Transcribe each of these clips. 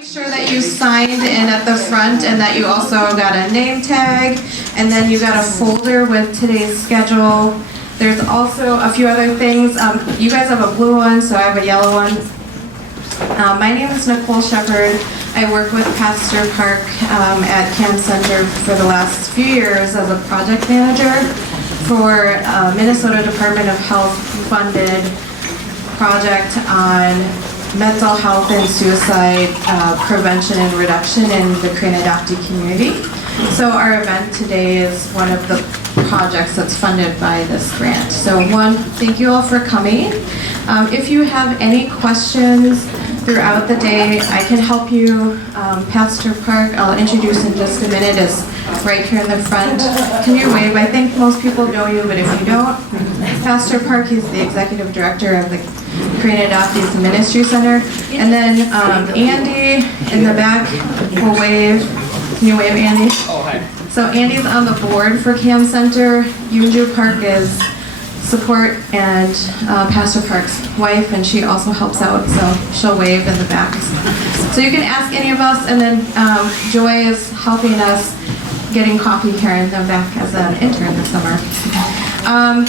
Make sure that you signed in at the front and that you also got a name tag, and then you got a folder with today's schedule. There's also a few other things. You guys have a blue one, so I have a yellow one. My name is Nicole Shepherd. I work with Pastor Park at Cam Center for the last few years as a project manager for Minnesota Department of Health funded project on mental health and suicide prevention and reduction in the Korean Adoptee community. So our event today is one of the projects that's funded by this grant. So one, thank you all for coming. If you have any questions throughout the day, I can help you. Pastor Park, I'll introduce in just a minute, is right here in the front. Can you wave? I think most people know you, but if you don't, Pastor Park, he's the executive director of the Korean Adoptee Ministry Center. And then Andy in the back will wave. Can you wave, Andy? Oh, hi. So Andy's on the board for Cam Center. Yoonju Park is support, and Pastor Park's wife, and she also helps out, so she'll wave in the back. So you can ask any of us, and then Joy is helping us getting coffee here in the back as an intern this summer.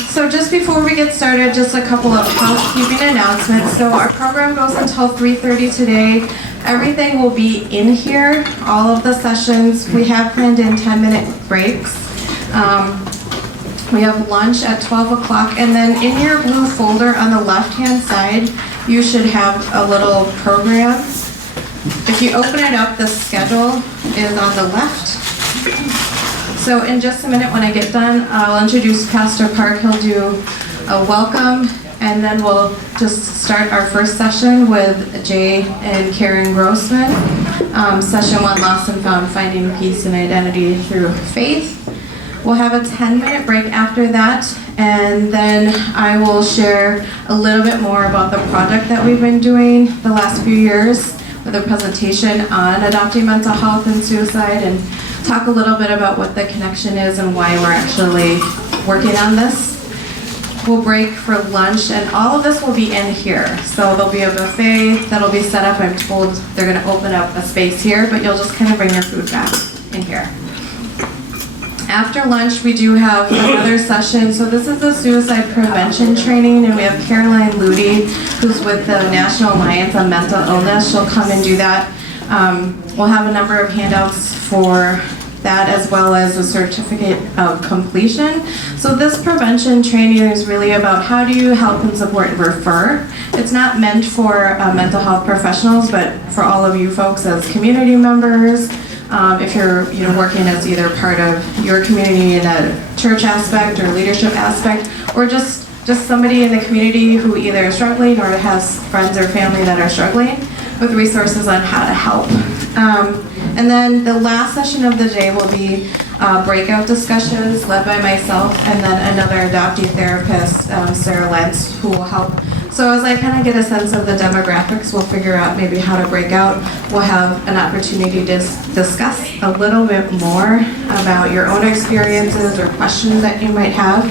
So just before we get started, just a couple of housekeeping announcements. So our program goes until 3:30 today. Everything will be in here, all of the sessions. We have planned in 10-minute breaks. We have lunch at 12 o'clock, and then in your blue folder on the left-hand side, you should have a little program. If you open it up, the schedule is on the left. So in just a minute when I get done, I'll introduce Pastor Park. He'll do a welcome, and then we'll just start our first session with Jay and Karen Grossman. Session 1, Lost and Found, Finding Peace and Identity Through Faith. We'll have a 10-minute break after that, and then I will share a little bit more about the project that we've been doing the last few years with a presentation on adopting mental health and suicide, and talk a little bit about what the connection is and why we're actually working on this. We'll break for lunch, and all of this will be in here. So there'll be a buffet that'll be set up. I'm told they're going to open up a space here, but you'll just kind of bring your food back in here. After lunch, we do have another session. So this is the suicide prevention training, and we have Caroline Ludy, who's with the National Alliance on Mental Illness. She'll come and do that. We'll have a number of handouts for that, as well as a certificate of completion. So this prevention training is really about how do you help and support and refer. It's not meant for mental health professionals, but for all of you folks as community members. If you're working as either part of your community in a church aspect or leadership aspect, or just somebody in the community who either is struggling or has friends or family that are struggling, with resources on how to help. And then the last session of the day will be breakout discussions led by myself and then another adoptee therapist, Sarah Lentz, who will help. So as I kind of get a sense of the demographics, we'll figure out maybe how to break out. We'll have an opportunity to discuss a little bit more about your own experiences or questions that you might have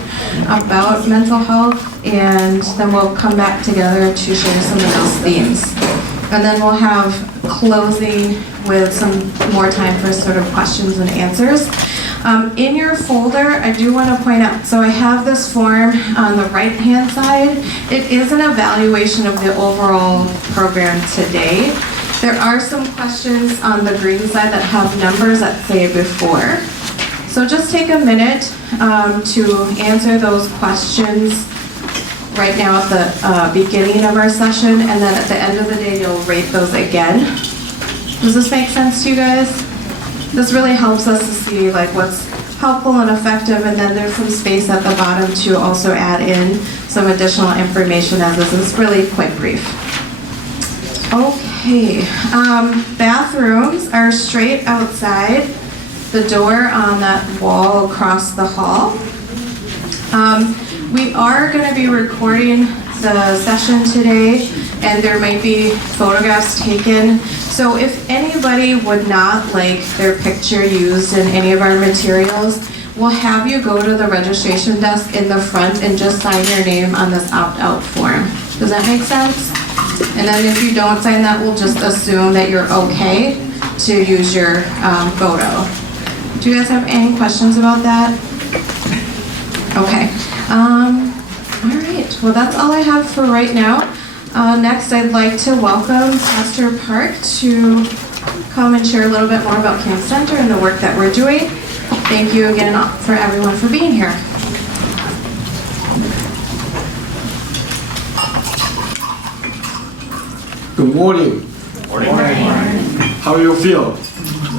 about mental health, and then we'll come back together to share some of those themes. And then we'll have closing with some more time for sort of questions and answers. In your folder, I do want to point out, so I have this form on the right-hand side. It is an evaluation of the overall program today. There are some questions on the green side that have numbers that say before. So just take a minute to answer those questions right now at the beginning of our session, and then at the end of the day, you'll rate those again. Does this make sense to you guys? This really helps us to see like what's helpful and effective, and then there's some space at the bottom to also add in some additional information, as this is really quick brief. Okay, bathrooms are straight outside the door on that wall across the hall. We are going to be recording the session today, and there might be photographs taken. So if anybody would not like their picture used in any of our materials, we'll have you go to the registration desk in the front and just sign your name on this opt-out form. Does that make sense? And then if you don't sign that, we'll just assume that you're okay to use your photo. Do you guys have any questions about that? Okay. All right. Well, that's all I have for right now. Next, I'd like to welcome Pastor Park to come and share a little bit more about Camp Center and the work that we're doing. Thank you again for everyone for being here. Good morning. Morning. How do you feel?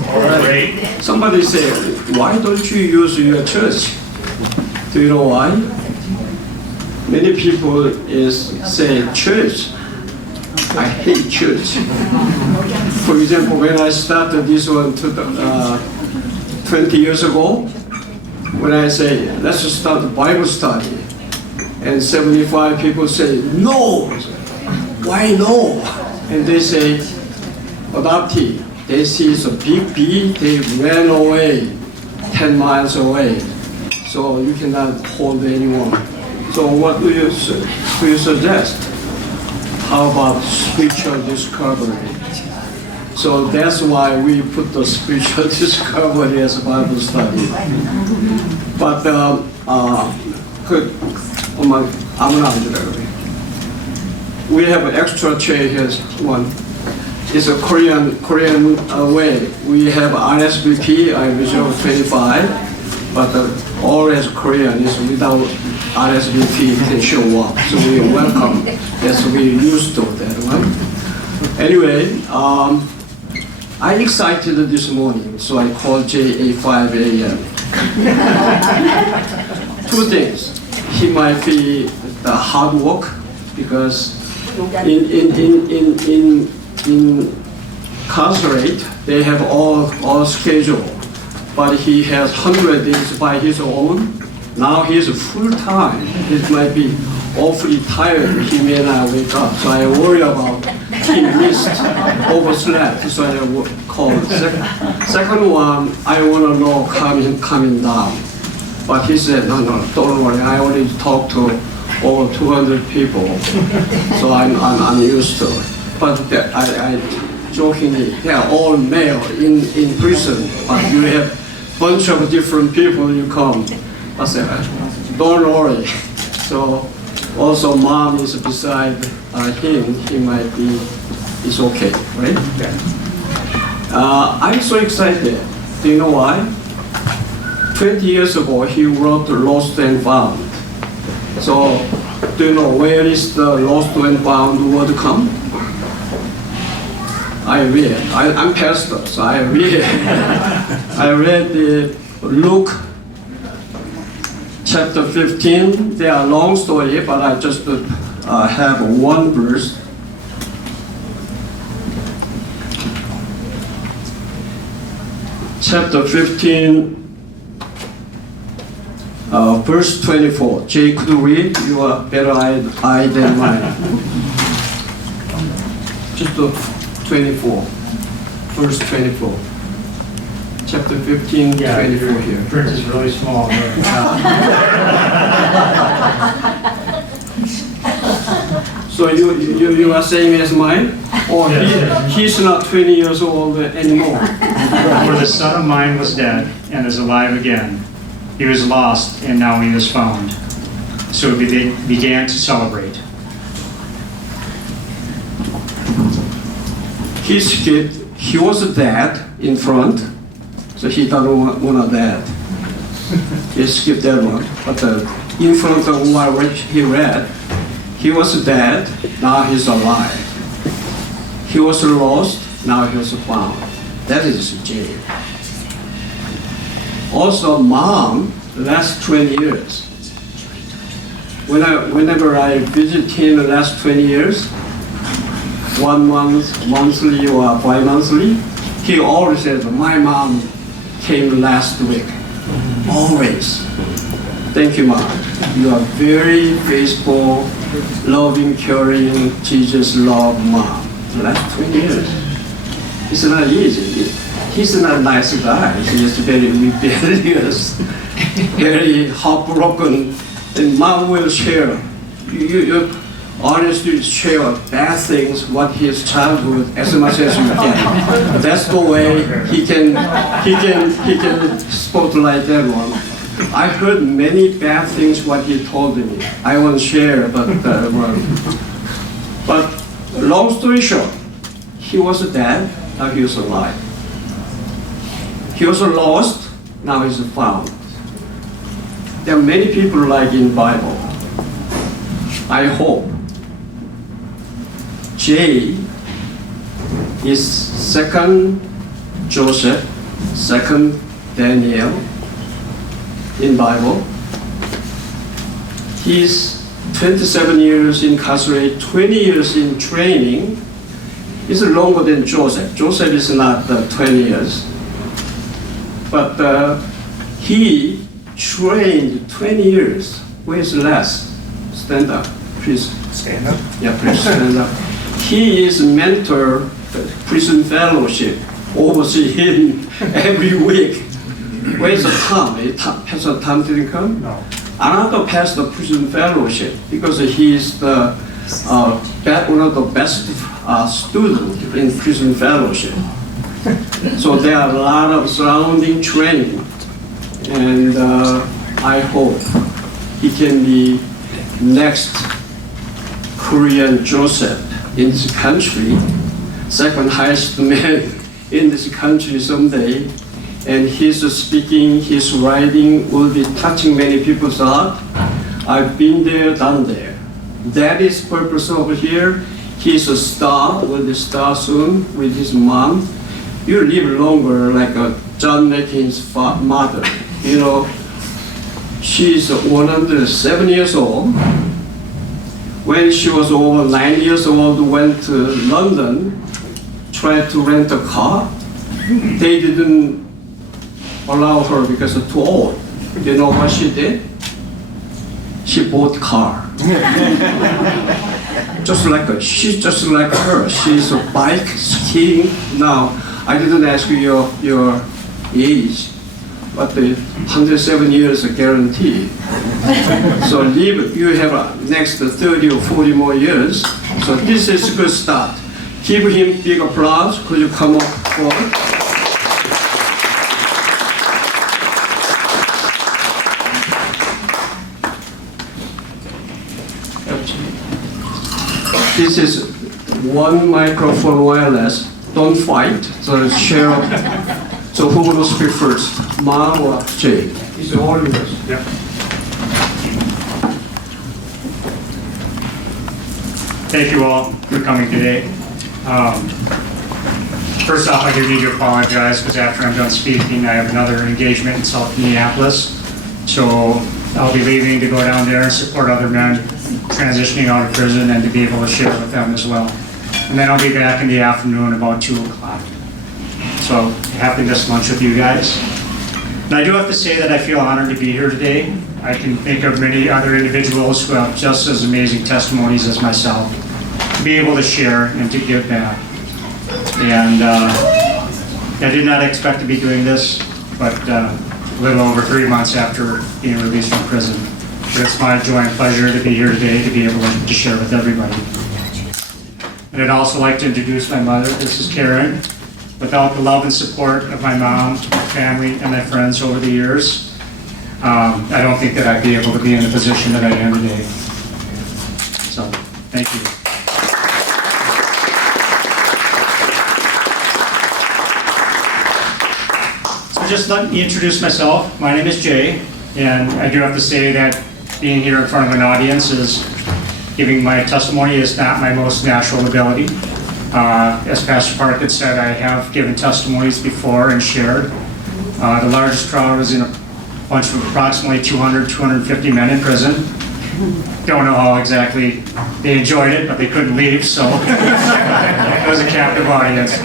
All right. Great. Somebody said, why don't you use your church? Do you know why? Many people say church. I hate church. For example, when I started this one 20 years ago, when I say, let's start a Bible study, and 75 people say, no. Why no? And they say, adoptee. They see it's a big bee, they ran away 10 miles away. So you cannot hold anyone. So what do you suggest? How about spiritual discovery? So that's why we put the spiritual discovery as a Bible study. But we have an extra chair here. One. It's a Korean way. We have RSVP, I reserve 25, but always Korean is without RSVP can show up. So we welcome. Yes, we used to that one. Anyway, I excited this morning, so I called Jay at 5 a.m. Two things. He might be the hard work because in incarcerate, they have all schedule, but he has 100 days by his own. Now he's full time. He might be awfully tired. He may not wake up. So I worry about he missed, overslept. So I called. Second one, I want to know coming down. But he said, no, don't worry. I already talked to over 200 people, so I'm used to it. But I jokingly, they are all male in prison, but you have a bunch of different people you come. I said, don't worry. So also mom is beside him, he might be, it's okay, right? I'm so excited. Do you know why? 20 years ago, he wrote Lost and Found. So, do you know where is the Lost and Found word come? I read. I'm pastor, so I read. I read the Luke chapter 15. They are long story, but I just have one verse. Chapter 15. Verse 24. Jay, could you read? You are better eye than mine. Just 24. Verse 24. Chapter 15, Yeah, 24 here. Print is really small. So you are saying as mine? Or he's not 20 years old anymore? For the son of mine was dead and is alive again. He was lost, and now he is found. So they began to celebrate. He skipped. He was dead in front, so he doesn't want that. He skipped that one. But in front of what he read, he was dead, now he's alive. He was lost, now he was found. That is Jay. Also, mom, last 20 years. Whenever I visit him the last 20 years, 1 month, monthly or bi-monthly, he always says, my mom came last week. Always. Thank you, Mom. You are very faithful, loving, caring, Jesus love mom. The last 20 years. It's not easy. He's not a nice guy. He's very rebellious, very heartbroken, and mom will share. honestly share bad things, what his childhood, as much as you can. That's the way he can spotlight everyone. I heard many bad things what he told me. I won't share, but long story short, he was dead, now he was alive. He was lost, now he's found. There are many people like in Bible. I hope Jay is second Joseph, second Daniel in Bible. He's 27 years incarcerated, 20 years in training. It's longer than Joseph. Joseph is not 20 years. But he trained 20 years. Where's less? Stand up, please. Stand up. Yeah, please stand up. He is mentor prison fellowship. Oversee him every week. Where's Tom? Pastor Tom didn't come? No. Another pastor prison fellowship because he is the one of the best students in prison fellowship. So there are a lot of surrounding training, and I hope he can be next Korean Joseph in this country, second highest man in this country someday. And his speaking, his writing will be touching many people's heart. I've been there, done there. That is purpose over here. He's a star, will be star soon with his mom. You live longer like John McCain's mother. You know, she's 107 years old. When she was over 9 years old, went to London, tried to rent a car. They didn't allow her because it's too old. You know what she did? She bought a car. She's just like her. She's a bike skiing. Now, I didn't ask you your age, but the 107 years are guaranteed. So you have next 30 or 40 more years. So this is a good start. Give him big applause. Could you come up forward? This is one microphone wireless. Don't fight. So share. So who will speak first? Ma or Jay? It's all yours. Yep. Thank you all for coming today. First off, I do need to apologize because after I'm done speaking, I have another engagement in South Minneapolis. So I'll be leaving to go down there and support other men transitioning out of prison and to be able to share with them as well. And then I'll be back in the afternoon about 2 o'clock. So happy to miss lunch with you guys. And I do have to say that I feel honored to be here today. I can think of many other individuals who have just as amazing testimonies as myself to be able to share and to give back. And I did not expect to be doing this, but a little over 3 months after being released from prison. But it's my joy and pleasure to be here today to be able to share with everybody. And I'd also like to introduce my mother. This is Karen. Without the love and support of my mom, my family, and my friends over the years, I don't think that I'd be able to be in the position that I am today. So, thank you. So just let me introduce myself. My name is Jay, and I do have to say that being here in front of an audience is giving my testimony is not my most natural ability. As Pastor Park had said, I have given testimonies before and shared. The largest crowd was in a bunch of approximately 200, 250 men in prison. Don't know how exactly they enjoyed it, but they couldn't leave, so it was a captive audience.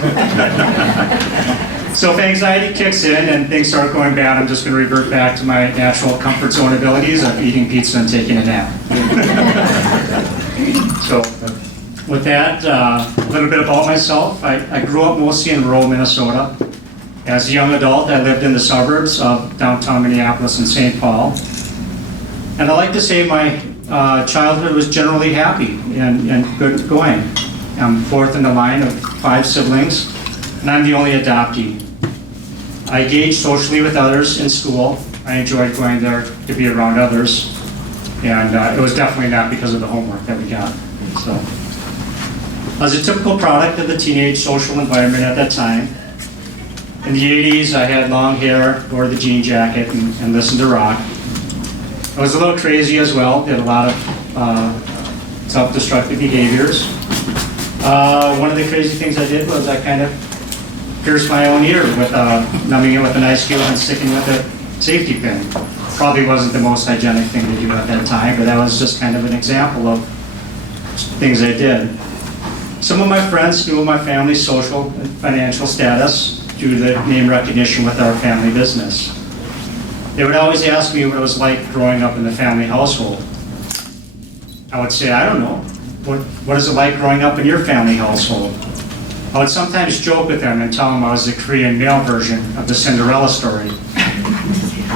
So if anxiety kicks in and things start going bad, I'm just going to revert back to my natural comfort zone abilities of eating pizza and taking a nap. So with that, a little bit about myself. I grew up mostly in rural Minnesota. As a young adult, I lived in the suburbs of downtown Minneapolis and St. Paul. And I like to say my childhood was generally happy and good going. I'm fourth in the line of 5 siblings, and I'm the only adoptee. I engaged socially with others in school. I enjoyed going there to be around others, and it was definitely not because of the homework that we got. So, I was a typical product of the teenage social environment at that time. In the 80s, I had long hair, wore the jean jacket, and listened to rock. I was a little crazy as well, did a lot of self-destructive behaviors. One of the crazy things I did was I kind of pierced my own ear with numbing it with an ice cube and sticking with a safety pin. Probably wasn't the most hygienic thing to do at that time, but that was just kind of an example of things I did. Some of my friends knew of my family's social and financial status due to the name recognition with our family business. They would always ask me what it was like growing up in the family household. I would say, I don't know. What is it like growing up in your family household? I would sometimes joke with them and tell them I was the Korean male version of the Cinderella story.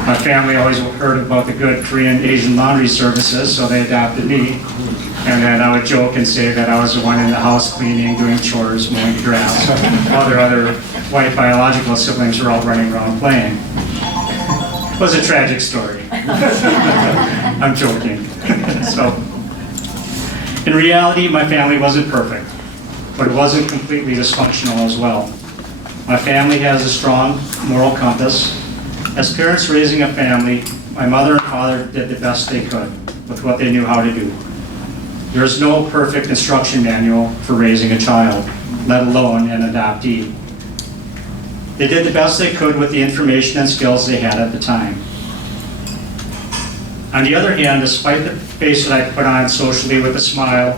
My family always heard about the good Korean Asian laundry services, so they adopted me. And then I would joke and say that I was the one in the house cleaning, doing chores, mowing the grass. All their other white biological siblings were all running around playing. It was a tragic story. I'm joking. So, in reality, my family wasn't perfect, but it wasn't completely dysfunctional as well. My family has a strong moral compass. As parents raising a family, my mother and father did the best they could with what they knew how to do. There is no perfect instruction manual for raising a child, let alone an adoptee. They did the best they could with the information and skills they had at the time. On the other hand, despite the face that I put on socially with a smile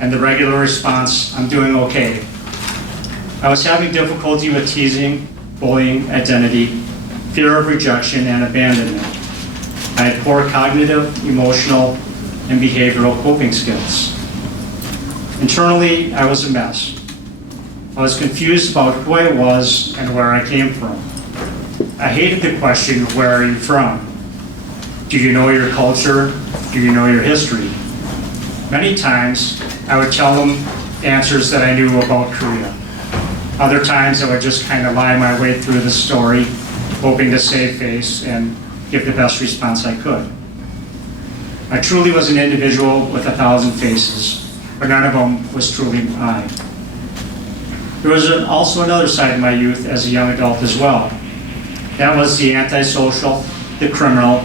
and the regular response, I'm doing okay, I was having difficulty with teasing, bullying, identity, fear of rejection, and abandonment. I had poor cognitive, emotional, and behavioral coping skills. Internally, I was a mess. I was confused about who I was and where I came from. I hated the question, where are you from? Do you know your culture? Do you know your history? Many times, I would tell them answers that I knew about Korea. Other times, I would just kind of lie my way through the story, hoping to save face and give the best response I could. I truly was an individual with 1,000 faces, but none of them was truly I. There was also another side of my youth as a young adult as well. That was the antisocial, the criminal,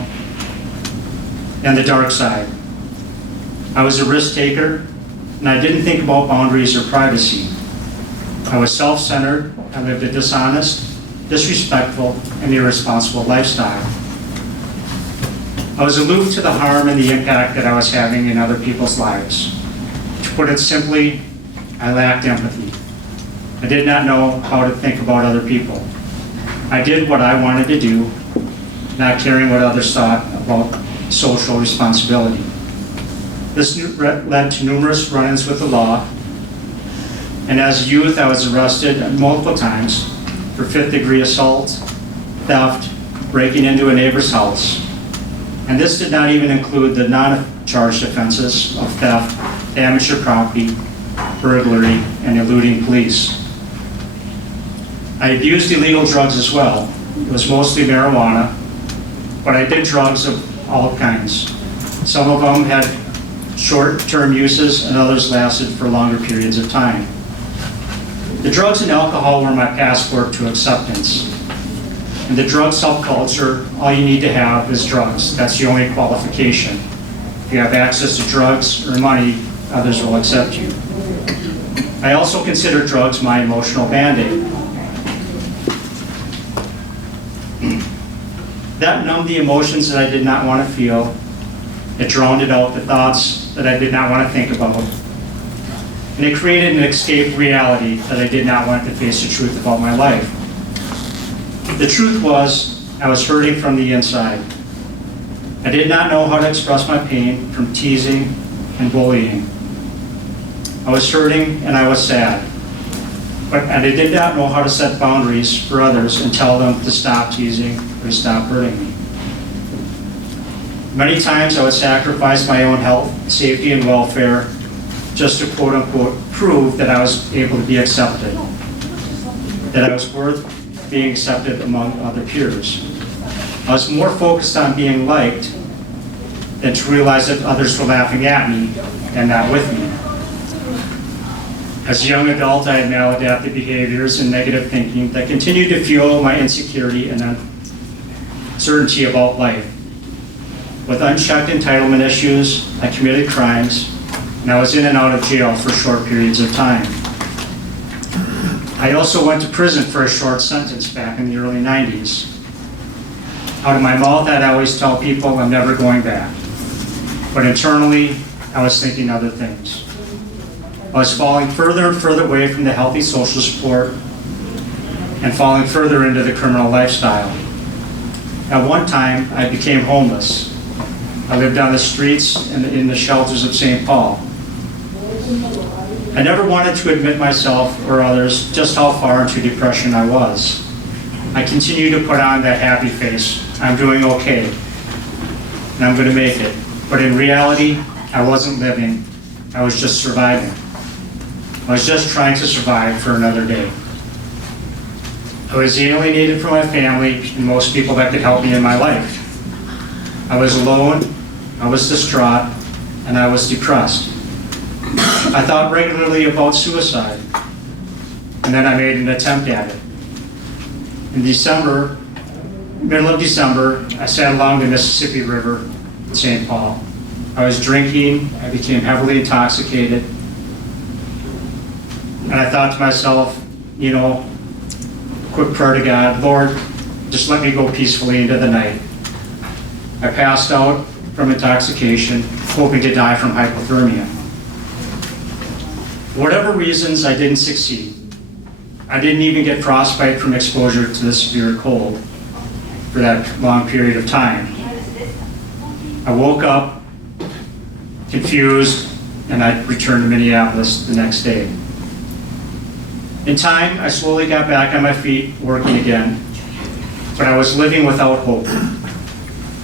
and the dark side. I was a risk taker, and I didn't think about boundaries or privacy. I was self-centered. I lived a dishonest, disrespectful, and irresponsible lifestyle. I was aloof to the harm and the impact that I was having in other people's lives. To put it simply, I lacked empathy. I did not know how to think about other people. I did what I wanted to do, not caring what others thought about social responsibility. This led to numerous run-ins with the law, and as a youth I was arrested multiple times for 5th-degree assault, theft, breaking into a neighbor's house. And this did not even include the non-charged offenses of theft, damage to property, burglary, and eluding police. I abused illegal drugs as well. It was mostly marijuana, but I did drugs of all kinds. Some of them had short-term uses and others lasted for longer periods of time. The drugs and alcohol were my passport to acceptance. In the drug subculture, all you need to have is drugs. That's the only qualification. If you have access to drugs or money, others will accept you. I also consider drugs my emotional band-aid. That numbed the emotions that I did not want to feel. It drowned out the thoughts that I did not want to think about. And it created an escape reality that I did not want to face the truth about my life. The truth was, I was hurting from the inside. I did not know how to express my pain from teasing and bullying. I was hurting and I was sad. And I did not know how to set boundaries for others and tell them to stop teasing or stop hurting me. Many times I would sacrifice my own health, safety, and welfare just to quote unquote prove that I was able to be accepted, that I was worth being accepted among other peers. I was more focused on being liked than to realize that others were laughing at me and not with me. As a young adult, I had maladaptive behaviors and negative thinking that continued to fuel my insecurity and uncertainty about life. With unchecked entitlement issues, I committed crimes, and I was in and out of jail for short periods of time. I also went to prison for a short sentence back in the early 90s. Out of my mouth, I'd always tell people I'm never going back. But internally, I was thinking other things. I was falling further and further away from the healthy social support and falling further into the criminal lifestyle. At one time, I became homeless. I lived on the streets and in the shelters of St. Paul. I never wanted to admit myself or others just how far into depression I was. I continued to put on that happy face. I'm doing okay, and I'm going to make it. But in reality, I wasn't living. I was just surviving. I was just trying to survive for another day. I was alienated from my family and most people that could help me in my life. I was alone, I was distraught, and I was depressed. I thought regularly about suicide, and then I made an attempt at it. In December, middle of December, I sat along the Mississippi River in St. Paul. I was drinking, I became heavily intoxicated, and I thought to myself, you know, quick prayer to God, Lord, just let me go peacefully into the night. I passed out from intoxication, hoping to die from hypothermia. For whatever reasons, I didn't succeed. I didn't even get frostbite from exposure to the severe cold for that long period of time. I woke up confused, and I returned to Minneapolis the next day. In time, I slowly got back on my feet, working again, but I was living without hope.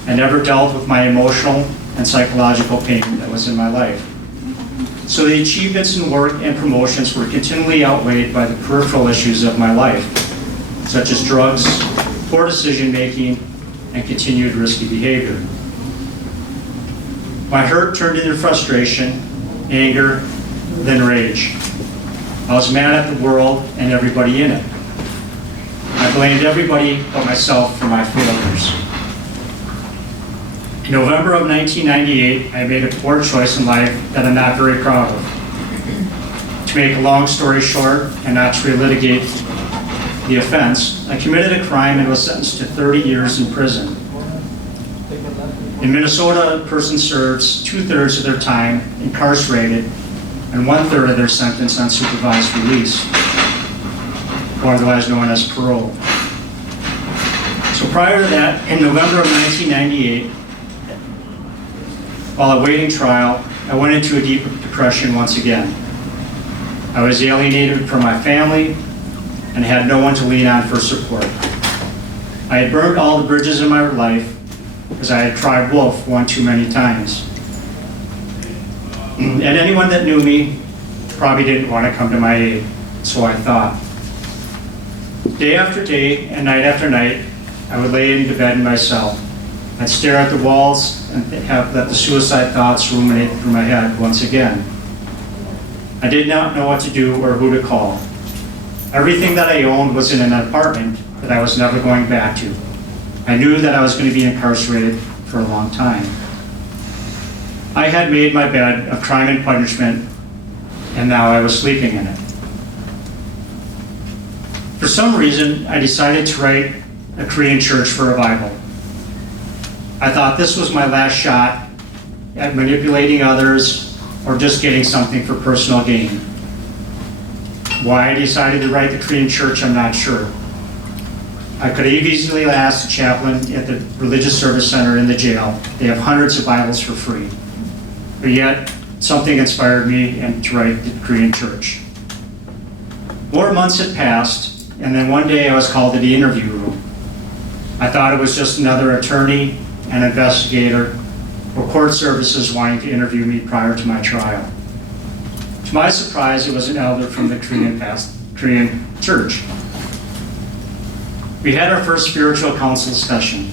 I never dealt with my emotional and psychological pain that was in my life. So the achievements in work and promotions were continually outweighed by the peripheral issues of my life, such as drugs, poor decision-making, and continued risky behavior. My hurt turned into frustration, anger, then rage. I was mad at the world and everybody in it. I blamed everybody but myself for my failures. In November of 1998, I made a poor choice in life that I'm not very proud of. To make a long story short, and not to relitigate the offense, I committed a crime and was sentenced to 30 years in prison. In Minnesota, a person serves 2/3 of their time incarcerated and 1/3 of their sentence on supervised release, or otherwise known as parole. So prior to that, in November of 1998, while awaiting trial, I went into a deep depression once again. I was alienated from my family and had no one to lean on for support. I had burned all the bridges in my life because I had tried wolf one too many times. And anyone that knew me probably didn't want to come to my aid, so I thought. Day after day and night after night, I would lay into bed in my cell. I'd stare at the walls and let the suicide thoughts ruminate through my head once again. I did not know what to do or who to call. Everything that I owned was in an apartment that I was never going back to. I knew that I was going to be incarcerated for a long time. I had made my bed of crime and punishment, and now I was sleeping in it. For some reason, I decided to write a Korean church for revival. I thought this was my last shot at manipulating others or just getting something for personal gain. Why I decided to write the Korean church, I'm not sure. I could have easily asked the chaplain at the religious service center in the jail. They have hundreds of Bibles for free. But yet, something inspired me and to write the Korean church. More months had passed, and then one day I was called to the interview room. I thought it was just another attorney and investigator or court services wanting to interview me prior to my trial. To my surprise, it was an elder from the Korean church. We had our first spiritual council session.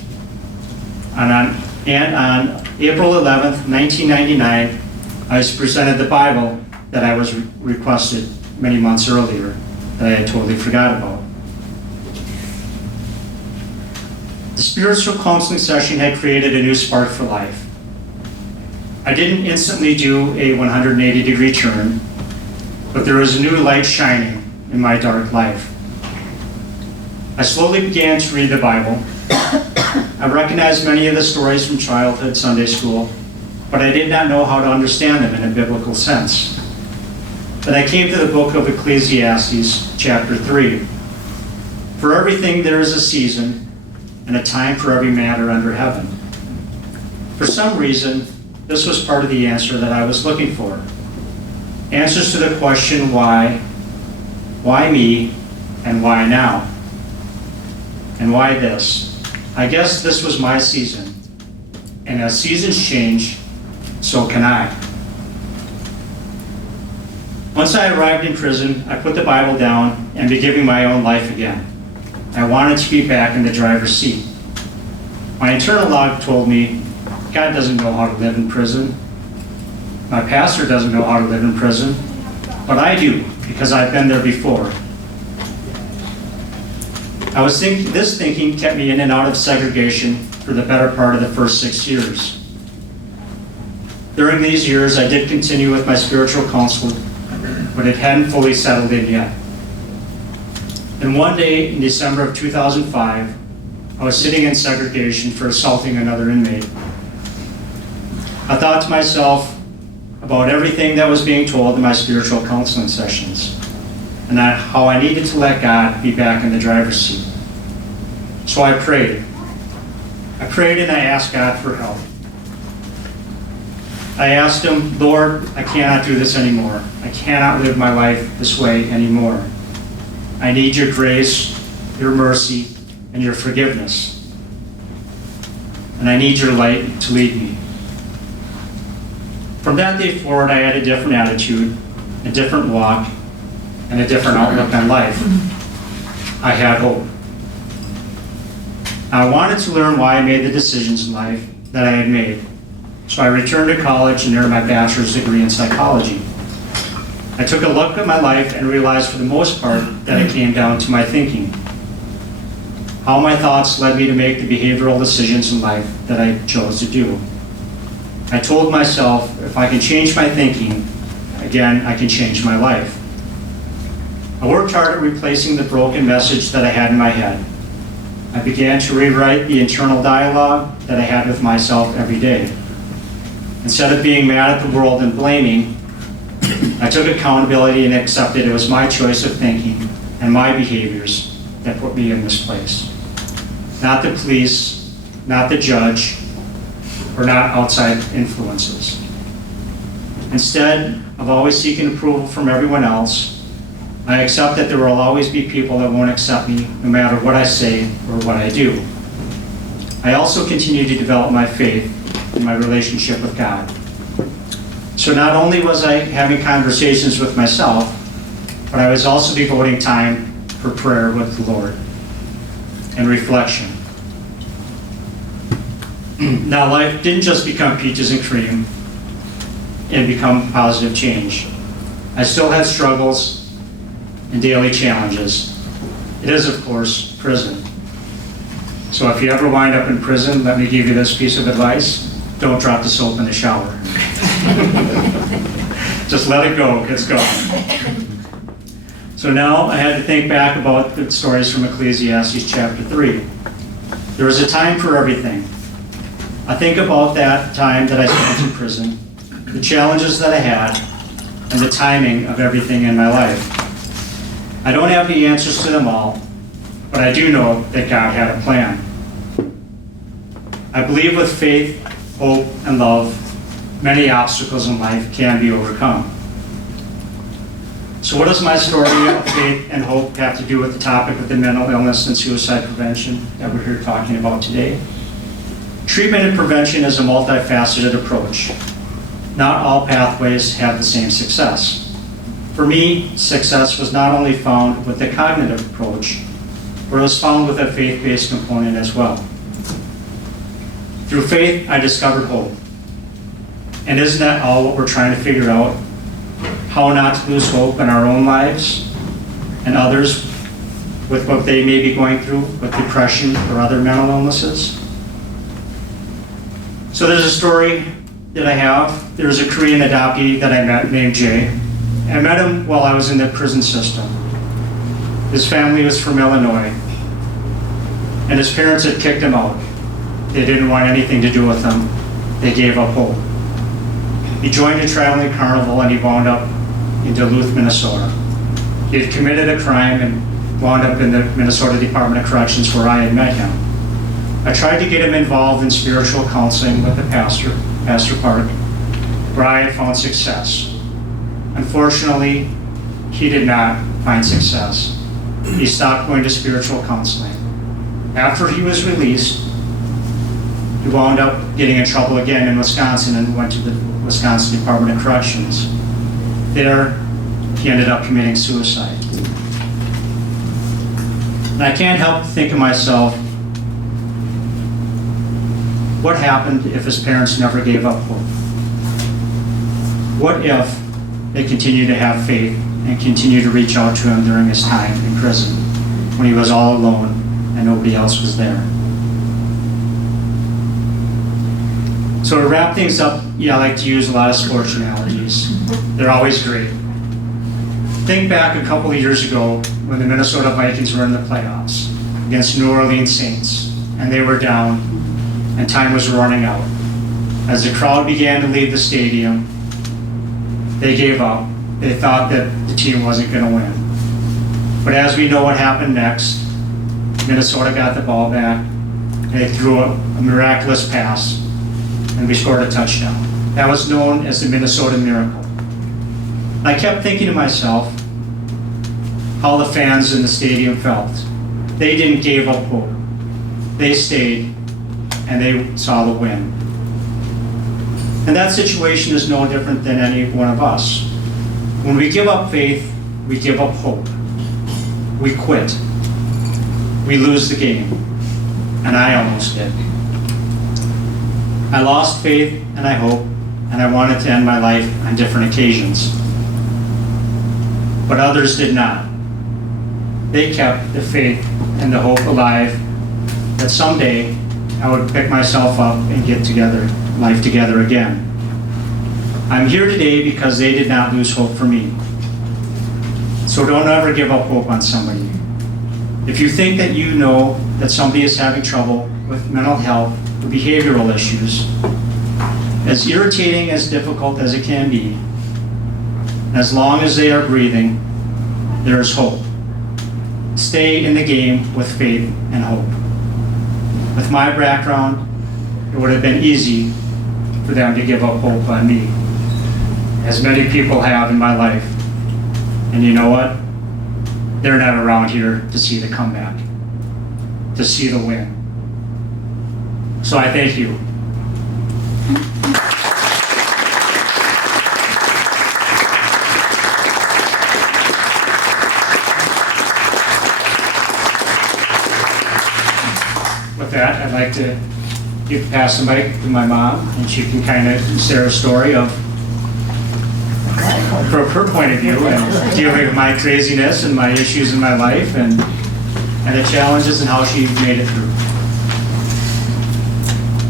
And on April 11th, 1999, I was presented the Bible that I was requested many months earlier that I had totally forgot about. The spiritual counseling session had created a new spark for life. I didn't instantly do a 180-degree turn, but there was a new light shining in my dark life. I slowly began to read the Bible. I recognized many of the stories from childhood Sunday school, but I did not know how to understand them in a biblical sense. Then I came to the book of Ecclesiastes, chapter 3. For everything there is a season, and a time for every matter under heaven. For some reason, this was part of the answer that I was looking for. Answers to the question, why me, and why now? And why this? I guess this was my season. And as seasons change, so can I. Once I arrived in prison, I put the Bible down and began giving my own life again. I wanted to be back in the driver's seat. My internal log told me, God doesn't know how to live in prison. My pastor doesn't know how to live in prison, but I do, because I've been there before. This thinking kept me in and out of segregation for the better part of the first 6 years. During these years, I did continue with my spiritual counsel, but it hadn't fully settled in yet. And one day in December of 2005, I was sitting in segregation for assaulting another inmate. I thought to myself about everything that was being told in my spiritual counseling sessions, and how I needed to let God be back in the driver's seat. So I prayed. I prayed and I asked God for help. I asked Him, Lord, I cannot do this anymore. I cannot live my life this way anymore. I need your grace, your mercy, and your forgiveness. And I need your light to lead me. From that day forward, I had a different attitude, a different walk, and a different outlook on life. I had hope. I wanted to learn why I made the decisions in life that I had made. So I returned to college and earned my bachelor's degree in psychology. I took a look at my life and realized for the most part that it came down to my thinking. How my thoughts led me to make the behavioral decisions in life that I chose to do. I told myself, if I can change my thinking, again, I can change my life. I worked hard at replacing the broken message that I had in my head. I began to rewrite the internal dialogue that I had with myself every day. Instead of being mad at the world and blaming, I took accountability and accepted it was my choice of thinking and my behaviors that put me in this place. Not the police, not the judge, or not outside influences. Instead of always seeking approval from everyone else, I accept that there will always be people that won't accept me no matter what I say or what I do. I also continue to develop my faith in my relationship with God. So not only was I having conversations with myself, but I was also devoting time for prayer with the Lord and reflection. Now, life didn't just become peaches and cream and become positive change. I still had struggles and daily challenges. It is, of course, prison. So if you ever wind up in prison, let me give you this piece of advice. Don't drop the soap in the shower. Just let it go, it's gone. So now I had to think back about the stories from Ecclesiastes chapter 3. There was a time for everything. I think about that time that I spent in prison, the challenges that I had, and the timing of everything in my life. I don't have the answers to them all, but I do know that God had a plan. I believe with faith, hope, and love, many obstacles in life can be overcome. So what does my story of faith and hope have to do with the topic of the mental illness and suicide prevention that we're here talking about today? Treatment and prevention is a multifaceted approach. Not all pathways have the same success. For me, success was not only found with the cognitive approach, but it was found with a faith-based component as well. Through faith, I discovered hope. And isn't that all what we're trying to figure out? How not to lose hope in our own lives and others with what they may be going through with depression or other mental illnesses? So there's a story that I have. There's a Korean adoptee that I met named Jay. I met him while I was in the prison system. His family was from Illinois, and his parents had kicked him out. They didn't want anything to do with him. They gave up hope. He joined a traveling carnival and he wound up in Duluth, Minnesota. He had committed a crime and wound up in the Minnesota Department of Corrections where I had met him. I tried to get him involved in spiritual counseling with the pastor, Pastor Park, where I had found success. Unfortunately, he did not find success. He stopped going to spiritual counseling. After he was released, he wound up getting in trouble again in Wisconsin and went to the Wisconsin Department of Corrections. There, he ended up committing suicide. And I can't help to think of myself, what happened if his parents never gave up hope? What if they continued to have faith and continued to reach out to him during his time in prison when he was all alone and nobody else was there? So to wrap things up, I like to use a lot of sports analogies. They're always great. Think back a couple of years ago when the Minnesota Vikings were in the playoffs against New Orleans Saints, and they were down, and time was running out. As the crowd began to leave the stadium, they gave up. They thought that the team wasn't going to win. But as we know what happened next, Minnesota got the ball back, and they threw a miraculous pass, and we scored a touchdown. That was known as the Minnesota Miracle. I kept thinking to myself how the fans in the stadium felt. They didn't give up hope. They stayed, and they saw the win. And that situation is no different than any one of us. When we give up faith, we give up hope. We quit. We lose the game. And I almost did. I lost faith and I hope, and I wanted to end my life on different occasions. But others did not. They kept the faith and the hope alive that someday I would pick myself up and get life together again. I'm here today because they did not lose hope for me. So don't ever give up hope on somebody. If you think that you know that somebody is having trouble with mental health or behavioral issues, as irritating, as difficult as it can be, as long as they are breathing, there is hope. Stay in the game with faith and hope. With my background, it would have been easy for them to give up hope on me, as many people have in my life. And you know what? They're not around here to see the comeback, to see the win. So I thank you. With that, I'd like to pass the mic to my mom, and she can kind of share a story of from her point of view and dealing with my craziness and my issues in my life and the challenges and how she made it through.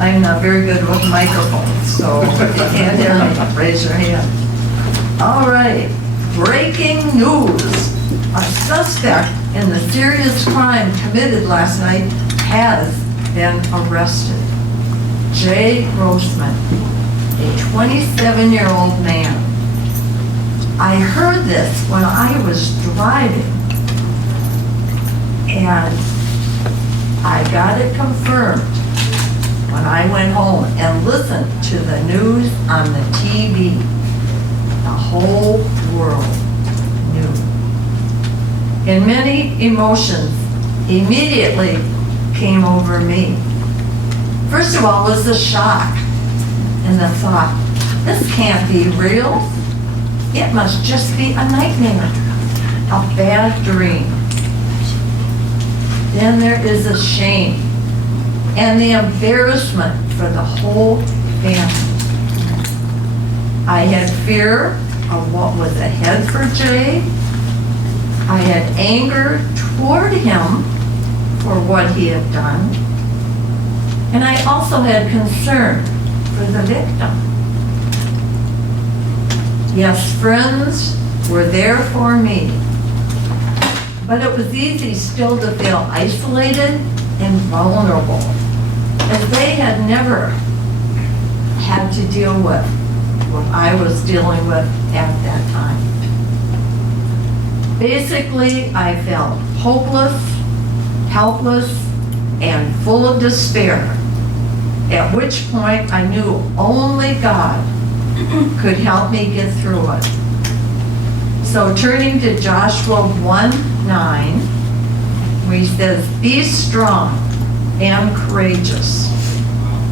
I'm not very good with microphones, so if you can't hear me, raise your hand. All right, breaking news. A suspect in the serious crime committed last night has been arrested. Jay Grossman, a 27-year-old man. I heard this when I was driving, and I got it confirmed when I went home and listened to the news on the TV. The whole world knew. And many emotions immediately came over me. First of all, was the shock and the thought, this can't be real. It must just be a nightmare, a bad dream. Then there is a shame and the embarrassment for the whole family. I had fear of what was ahead for Jay. I had anger toward him for what he had done. And I also had concern for the victim. Yes, friends were there for me. But it was easy still to feel isolated and vulnerable, as they had never had to deal with what I was dealing with at that time. Basically, I felt hopeless, helpless, and full of despair, at which point I knew only God could help me get through it. So turning to Joshua 1:9, where he says, be strong and courageous.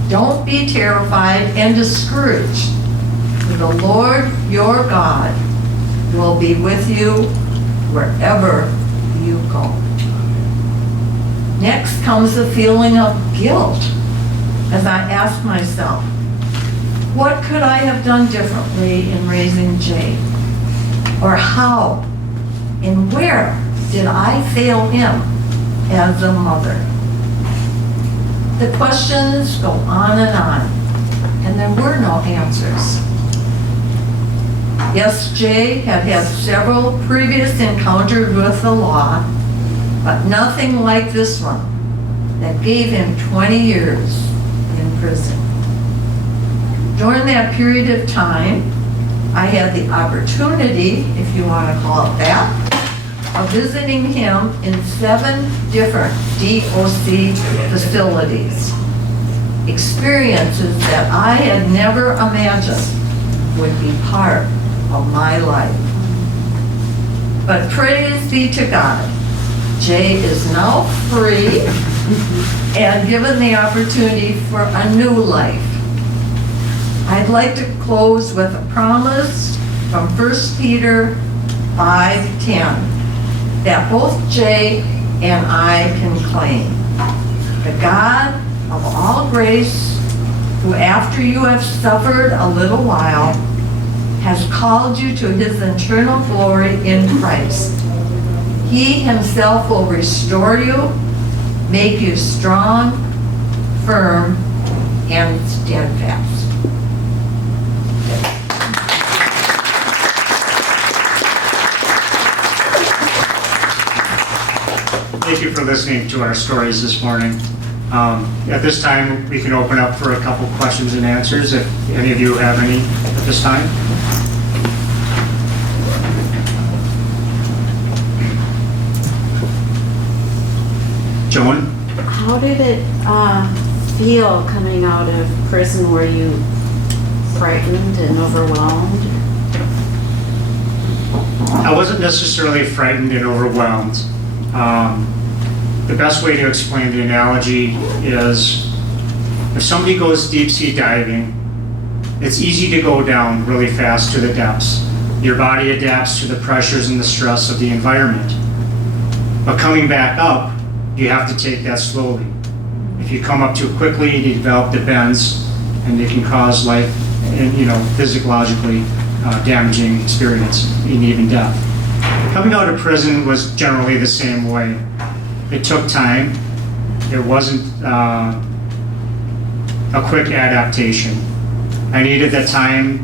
Don't be terrified and discouraged. For the Lord your God will be with you wherever you go. Next comes the feeling of guilt as I ask myself, what could I have done differently in raising Jay? Or how and where did I fail him as a mother? The questions go on, and there were no answers. Yes, Jay had had several previous encounters with the law, but nothing like this one that gave him 20 years in prison. During that period of time, I had the opportunity, if you want to call it that, of visiting him in 7 different DOC facilities. Experiences that I had never imagined would be part of my life. But praise be to God, Jay is now free and given the opportunity for a new life. I'd like to close with a promise from 1 Peter 5:10 that both Jay and I can claim. The God of all grace, who after you have suffered a little while, has called you to his eternal glory in Christ. He himself will restore you, make you strong, firm, and steadfast. Thank you for listening to our stories this morning. At this time, we can open up for a couple questions and answers if any of you have any at this time. Joan? How did it feel coming out of prison? Were you frightened and overwhelmed? I wasn't necessarily frightened and overwhelmed. The best way to explain the analogy is if somebody goes deep sea diving, it's easy to go down really fast to the depths. Your body adapts to the pressures and the stress of the environment. But coming back up, you have to take that slowly. If you come up too quickly, you develop the bends, and it can cause life and physiologically damaging experience and even death. Coming out of prison was generally the same way. It took time. It wasn't a quick adaptation. I needed the time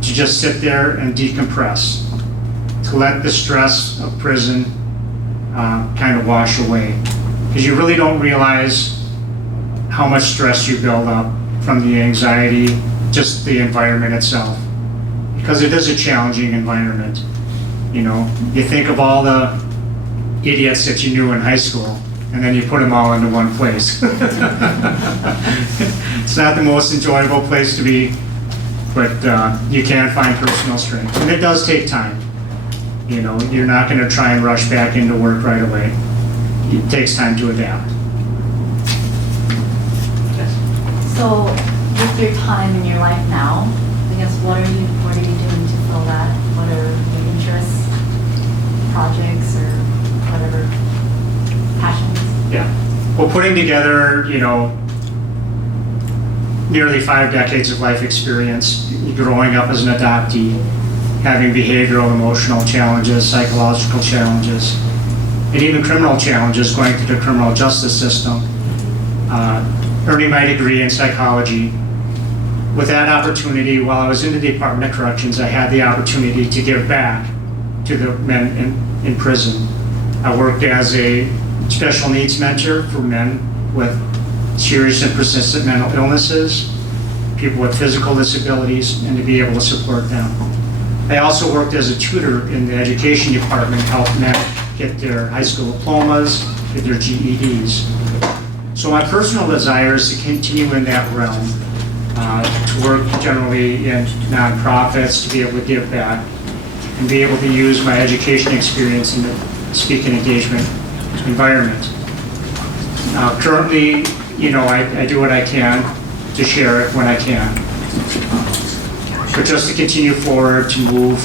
to just sit there and decompress, to let the stress of prison kind of wash away. Because you really don't realize how much stress you build up from the anxiety, just the environment itself. Because it is a challenging environment. You think of all the idiots that you knew in high school, and then you put them all into one place. It's not the most enjoyable place to be, but you can find personal strength. And it does take time. You're not going to try and rush back into work right away. It takes time to adapt. So with your time in your life now, I guess what are you doing to fill that? What are your interests, projects, or whatever passions? Yeah. Well, putting together, nearly 5 decades of life experience, growing up as an adoptee, having behavioral, emotional challenges, psychological challenges, and even criminal challenges going through the criminal justice system, earning my degree in psychology. With that opportunity, while I was in the Department of Corrections, I had the opportunity to give back to the men in prison. I worked as a special needs mentor for men with serious and persistent mental illnesses, people with physical disabilities, and to be able to support them. I also worked as a tutor in the education department, helping men get their high school diplomas, get their GEDs. So my personal desire is to continue in that realm, to work generally in nonprofits, to be able to give back, and be able to use my education experience in the speaking engagement environment. Currently, I do what I can to share it when I can. But just to continue forward, to move,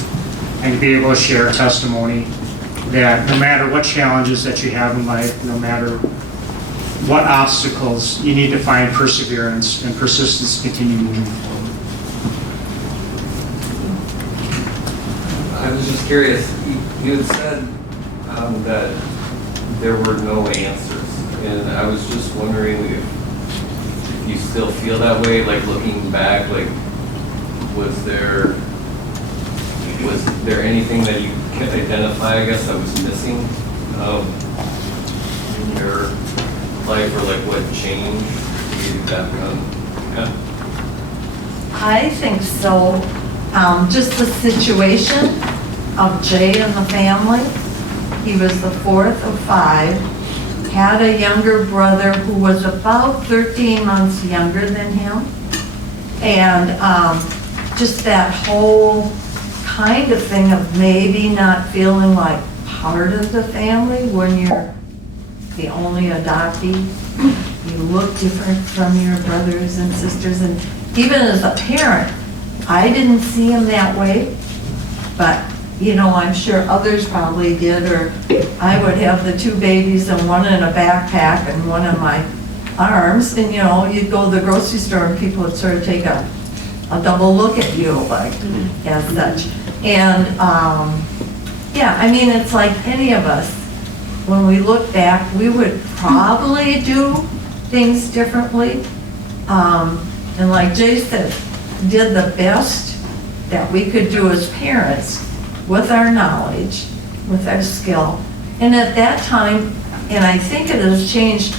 and to be able to share testimony that no matter what challenges that you have in life, no matter what obstacles, you need to find perseverance and persistence to continue moving forward. I was just curious, you had said that there were no answers, and I was just wondering if you still feel that way, like looking back, like was there anything that you could identify, I guess, that was missing in your life, or like what changed to get back on? Yeah. I think so. Just the situation of Jay and the family. He was the 4th of 5, had a younger brother who was about 13 months younger than him. And just that whole kind of thing of maybe not feeling like part of the family when you're the only adoptee. You look different from your brothers and sisters, and even as a parent, I didn't see him that way, but I'm sure others probably did, or I would have the 2 babies and one in a backpack and one in my arms, and you'd go to the grocery store and people would sort of take a double look at you, like, as such. And yeah, I mean, it's like any of us, when we look back, we would probably do things differently. And like Jay said, did the best that we could do as parents with our knowledge, with our skill. And at that time, and I think it has changed,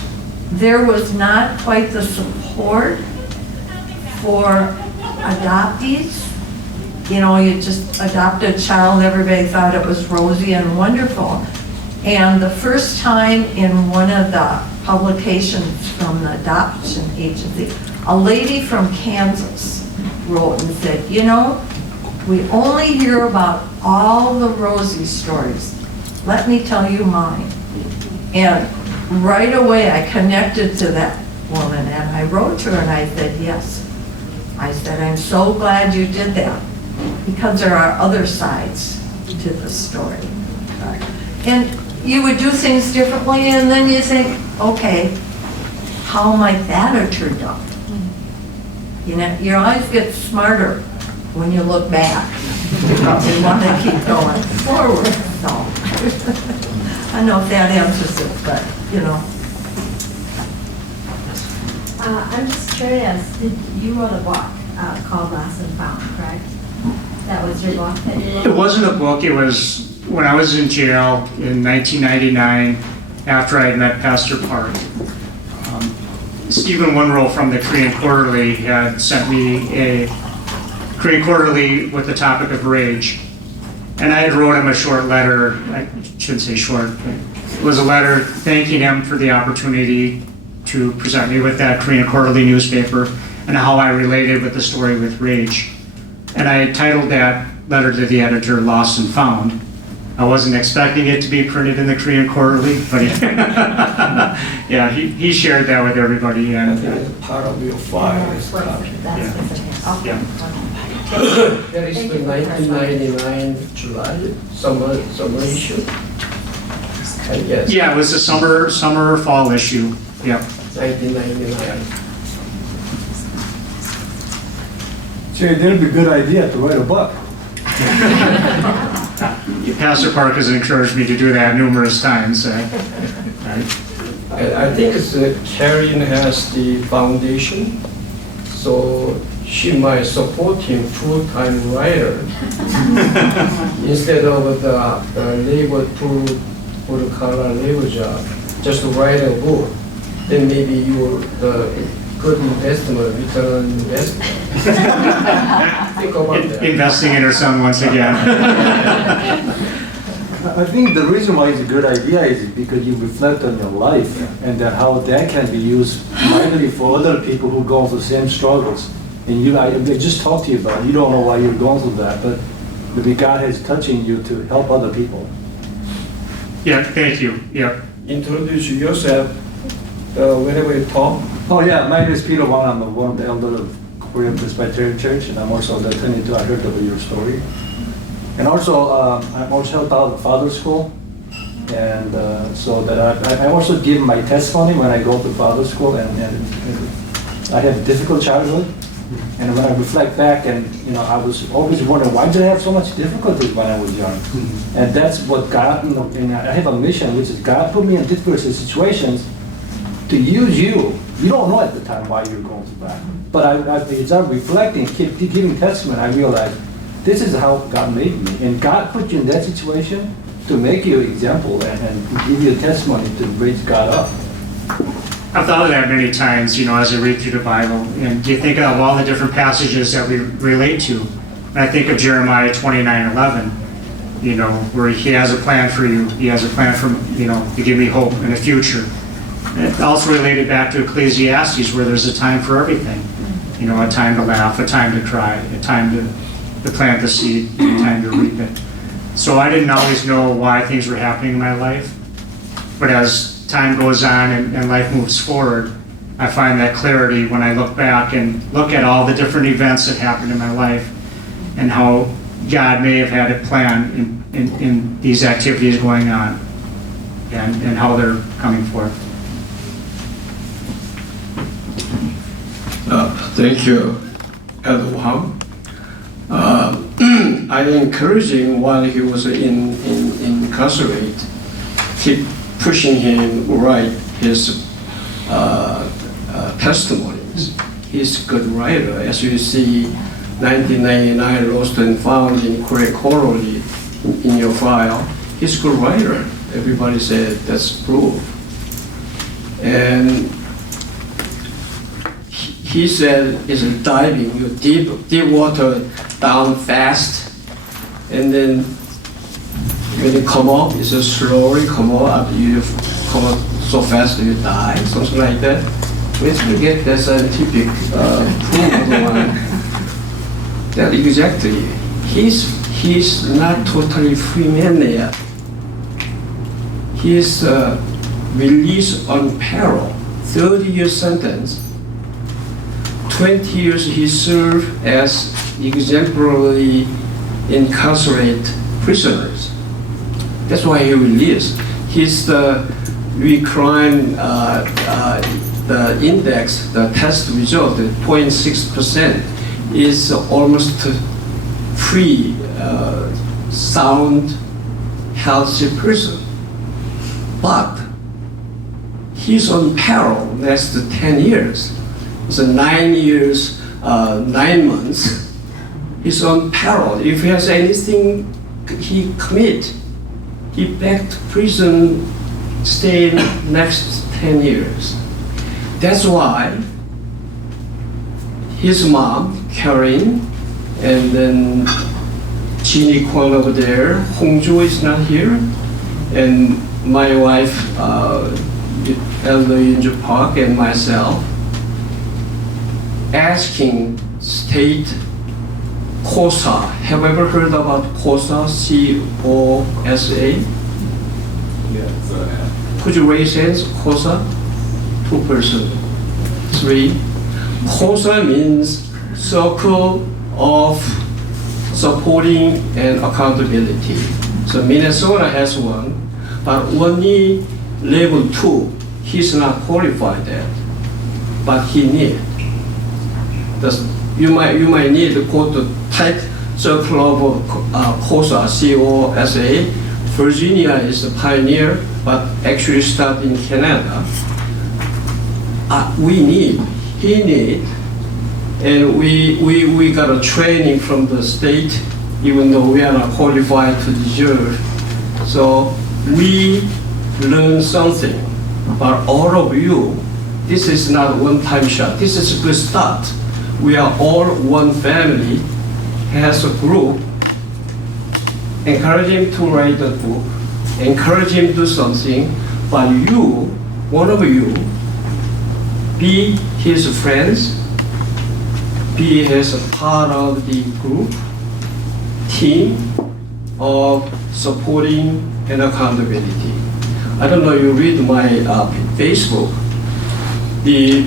there was not quite the support for adoptees. You just adopted a child, everybody thought it was rosy and wonderful. And the first time in one of the publications from the adoption agency, a lady from Kansas wrote and said, we only hear about all the rosy stories. Let me tell you mine. And right away I connected to that woman, and I wrote to her and I said, yes. I said, I'm so glad you did that, because there are other sides to the story. And you would do things differently, and then you think, okay, how might that have turned out? You always get smarter when you look back. You want to keep going forward. So I don't know if that answers it, but I'm just curious, you wrote a book called Lost and Found, correct? That was your book that you wrote? It wasn't a book, it was when I was in jail in 1999, after I had met Pastor Park. Stephen Winrow from the Korean Quarterly had sent me a Korean Quarterly with the topic of rage. And I had wrote him a short letter, I shouldn't say short, but it was a letter thanking him for the opportunity to present me with that Korean Quarterly newspaper and how I related with the story with rage. And I titled that letter to the editor, Lost and Found. I wasn't expecting it to be printed in the Korean Quarterly, but Yeah, he shared that with everybody, I and think it's part of your file. That's specific. Yeah. That is the 1999 July summer issue. I guess. yeah, it was a summer fall issue. Yeah. 1999. Jay, that'd be a good idea to write a book. Pastor Park has encouraged me to do that numerous times. Right? I think it's Karen has the foundation, so she might support him full-time writer instead of the labor blue-collar labor job, just to write a book. Then maybe you're the good investment, return on investment. Think about that. Investing in her son once again. I think the reason why it's a good idea is because you reflect on your life and that how that can be used mightily for other people who go through the same struggles. And I just talked to you about it. You don't know why you're going through that, but maybe God is touching you to help other people. Yeah, thank you. Yeah. Introduce yourself whenever you talk. Oh yeah, my name is Peter Wang. I'm one of the elders of Korean Presbyterian Church, and I'm also the 22. I heard about your story. And also, I'm also helped out at Father School, and so that I also give my testimony when I go to Father School, and I had a difficult childhood, and when I reflect back, and I was always wondering why did I have so much difficulties when I was young, and that's what God, and I have a mission, which is God put me in difficult situations to use you. You don't know at the time why you're going through that, but as I'm reflecting, keep giving testimony, I realized. This is how God made me, and God put you in that situation to make you an example and give you a testimony to raise God up. I've thought of that many times, as I read through the Bible, and you think of all the different passages that we relate to. And I think of Jeremiah 29:11, where He has a plan for you. He has a plan for, to give me hope in the future. And it's also related back to Ecclesiastes, where there's a time for everything. A time to laugh, a time to cry, a time to plant the seed, and time to reap it. So I didn't always know why things were happening in my life, but as time goes on and life moves forward, I find that clarity when I look back and look at all the different events that happened in my life and how God may have had a plan in these activities going on and how they're coming forth. Thank you, Elder Wang. I encouraged him while he was incarcerated, keep pushing him to write his testimonies. He's a good writer. As you see, 1999 Lost and Found in Korean Quarterly in your file. He's a good writer. Everybody said that's proof. And he said it's diving, you deep water down fast, and then when you come up, it's just slowly come up, you come up so fast that you die, something like that. Let's forget that scientific proof of the one. That exactly. He's not totally free man yet. He's released on parole, 30-year sentence. 20 years he served as exemplarily incarcerated prisoners. That's why he released. His crime, the index, the test result, 0.6%, is almost free, sound, healthy person. But he's on parole next to 10 years. It's 9 years, 9 months. He's on parole. If he has anything he commit, he back to prison, stay next 10 years. That's why his mom, Karen, and then Jeannie Kwon over there, Hongjo is not here, and my wife, Elder Yunju Park, and myself, asking state COSA. Have you ever heard about COSA? C-O-S-A? Yeah, Could you raise hands, COSA? 2%. 3. COSA means Circle of Supporting and Accountability. So Minnesota has one, but only level 2. He's not qualified there, but he need. You might need to go to type Circle of COSA, COSA. Virginia is the pioneer, but actually start in Canada. He need, and we got a training from the state, even though we are not qualified to deserve. So we learn something, but all of you, this is not a one-time shot. This is a good start. We are all one family, has a group. Encourage him to write a book, encourage him to do something, but you, one of you, be his friends, be his part of the group, team of supporting and accountability. I don't know, you read my Facebook, the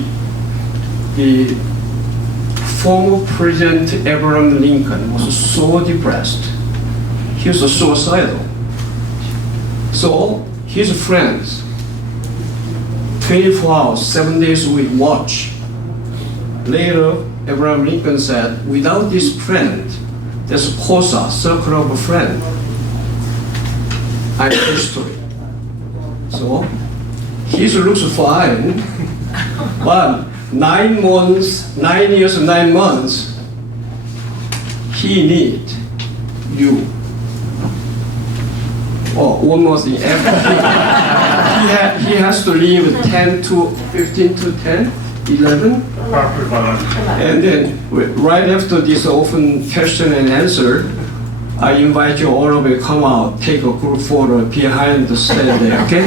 former President Abraham Lincoln was so depressed. He was suicidal. So his friends, 24 hours, 7 days a week, watch. Later, Abraham Lincoln said, without this friend, there's a COSA, Circle of a Friend. I'm history. So he looks fine, but 9 years and 9 months, he need you. Oh, one more thing. He has to leave 10 to 15 to 10, 11. And then right after this open question and answer, I invite you all of you come out, take a group photo behind the stand there, okay?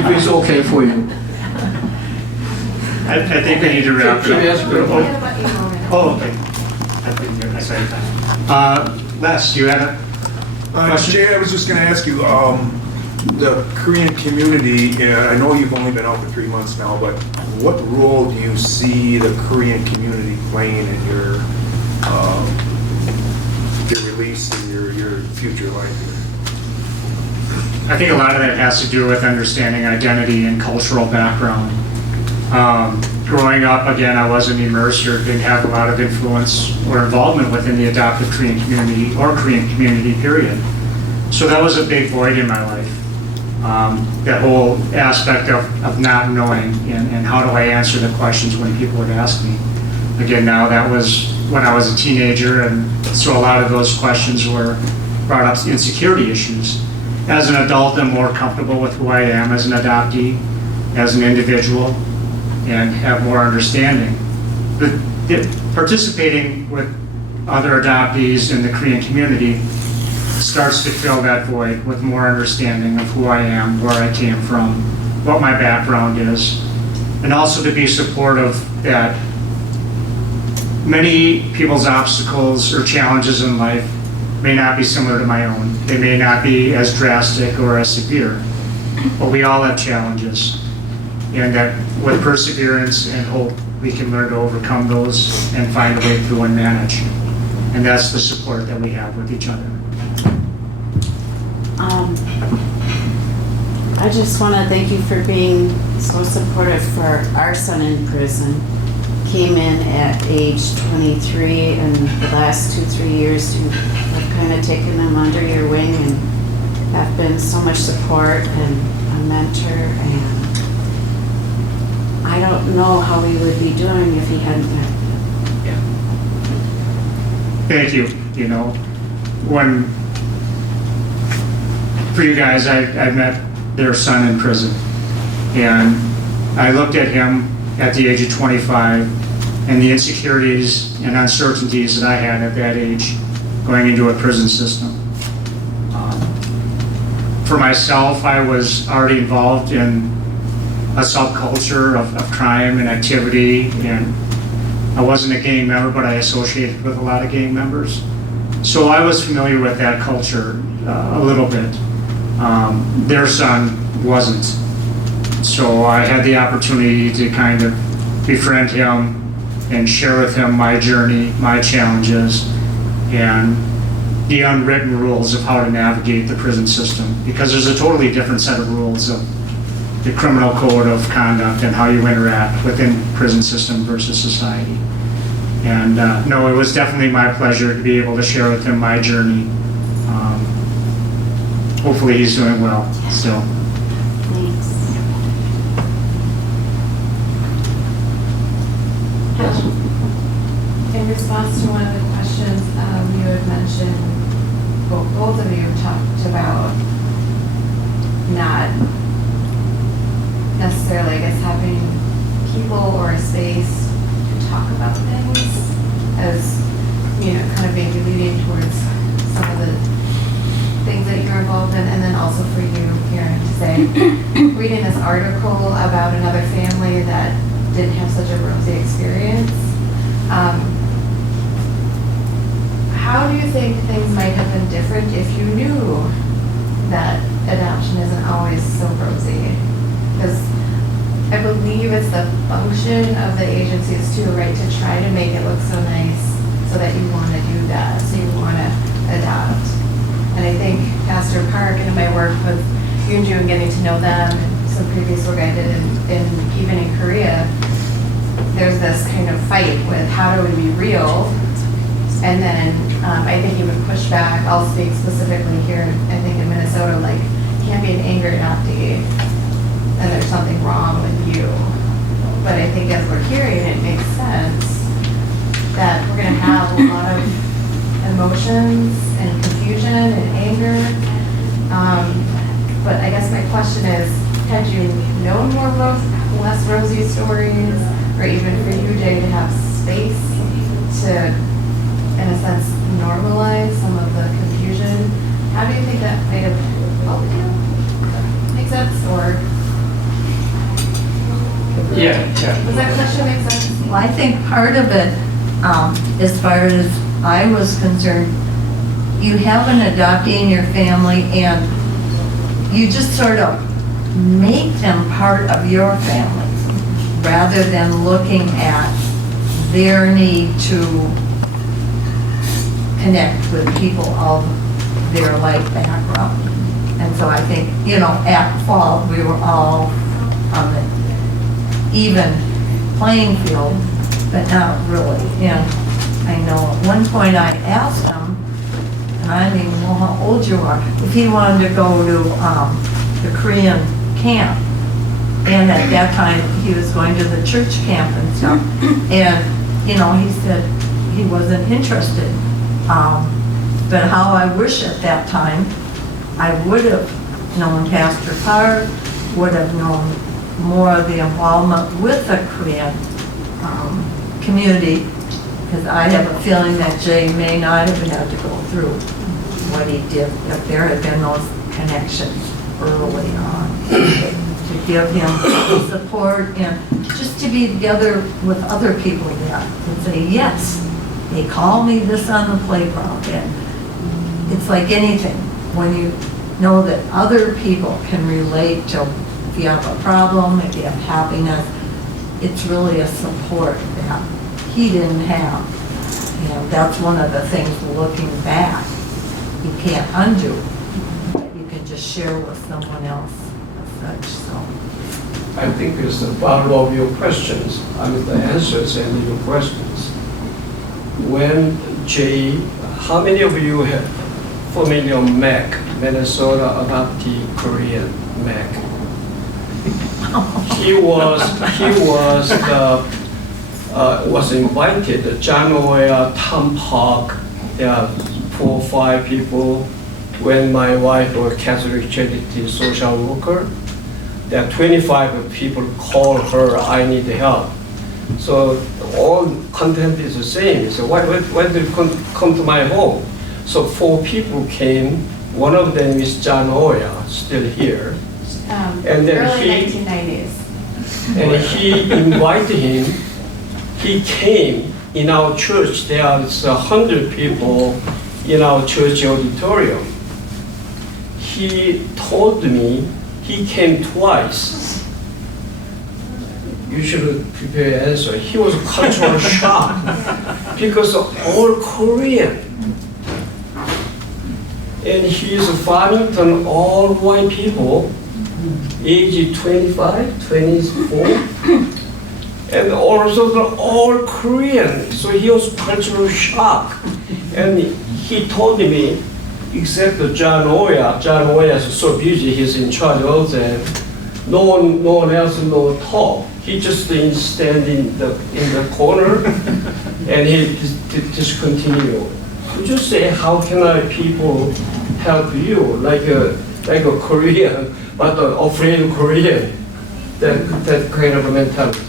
If it's okay for you. I think we need to wrap it Yes, up. go. Oh, okay. I said Les, do you have a question? Jay, I was just going to ask you, the Korean community, I know you've only been out for 3 months now, but what role do you see the Korean community playing in your release and your future life here? I think a lot of that has to do with understanding identity and cultural background. Growing up, again, I wasn't immersed or didn't have a lot of influence or involvement within the adopted Korean community or Korean community, period. So that was a big void in my life. That whole aspect of not knowing and how do I answer the questions when people would ask me. Again, now that was when I was a teenager, and so a lot of those questions were brought up insecurity issues. As an adult, I'm more comfortable with who I am as an adoptee, as an individual, and have more understanding. Participating with other adoptees in the Korean community starts to fill that void with more understanding of who I am, where I came from, what my background is, and also to be supportive that many people's obstacles or challenges in life may not be similar to my own. They may not be as drastic or as severe, but we all have challenges. And that with perseverance and hope, we can learn to overcome those and find a way through and manage. And that's the support that we have with each other. I just want to thank you for being so supportive for our son in prison. Came in at age 23, and the last 2-3 years you have kind of taken him under your wing and have been so much support and a mentor, and I don't know how we would be doing if he hadn't been. Yeah. Thank you. You know, for you guys, I met their son in prison, and I looked at him at the age of 25 and the insecurities and uncertainties that I had at that age going into a prison system. For myself, I was already involved in a subculture of crime and activity, and I wasn't a gang member, but I associated with a lot of gang members. So I was familiar with that culture a little bit. Their son wasn't. So I had the opportunity to kind of befriend him and share with him my journey, my challenges, and the unwritten rules of how to navigate the prison system. Because there's a totally different set of rules of the criminal code of conduct and how you interact within prison system versus society. And no, it was definitely my pleasure to be able to share with him my journey. Hopefully he's doing well still. Thanks. In response to one of the questions, you had mentioned, well, both of you talked about not necessarily, I guess, having people or a space to talk about things as, kind of maybe leading towards some of the things that you're involved in, and then also for you, Karen, to say, reading this article about another family that didn't have such a rosy experience, how do you think things might have been different if you knew that adoption isn't always so rosy? Because I believe it's the function of the agencies too, right, to try to make it look so nice so that you want to do that, so you want to adopt. And I think Pastor Park and my work with Yoonju and getting to know them, and some previous work I did in even in Korea, there's this kind of fight with how do we be real, and then I think you would push back. I'll speak specifically here, I think in Minnesota, like, you can't be an angry adoptee and there's something wrong with you. But I think as we're hearing, it makes sense that we're gonna have a lot of emotions and confusion and anger. But I guess my question is, had you known more less rosy stories, or even for you, Jay, to have space to, in a sense, normalize some of the confusion, how do you think that might have helped you? Make sense? Or Yeah. does that question make sense? Well, I think part of it, as far as I was concerned, you have an adoptee in your family and you just sort of make them part of your family rather than looking at their need to connect with people of their life background. And so I think, at fall, we were all on the even playing field, but not really. And I know at one point I asked him, and I didn't even know how old you are, if he wanted to go to the Korean camp. And at that time, he was going to the church camp and stuff. And, he said he wasn't interested. But how I wish at that time, I would have known Pastor Park, would have known more of the involvement with the Korean community, because I have a feeling that Jay may not have had to go through what he did if there had been those connections early on, to give him support and just to be together with other people and say, yes, they call me this on the playground. And it's like anything, when you know that other people can relate to, if you have a problem, if you have happiness, it's really a support that he didn't have. That's one of the things looking back, you can't undo. You can just share with someone else as such, so. I think it's the bottom of your questions, the answers and your questions. When Jay, how many of you have familiar MEC, Minnesota Adoptee Korean MEC? He was invited, John Oya, Tom Park, there are 4 or 5 people. When my wife was Catholic Charity social worker, there are 25 people call her, I need help. So all content is the same. So why do you come to my home? So 4 people came. One of them is John Oya, still here. And then early 1990s. And he invited him. He came in our church. There are 100 people in our church auditorium. He told me he came twice you should prepare answer. He was cultural shock because all Korean. And he is a father to all white people, age 25, 24, and also they're all Korean. So he was cultural shock. And he told me, except John Oya. John Oya is so busy, he's in charge of them. No one else know talk. He just stand in the corner and he just continue. Could you say how can people help you like a Korean but afraid of Korean? That kind of a mentality.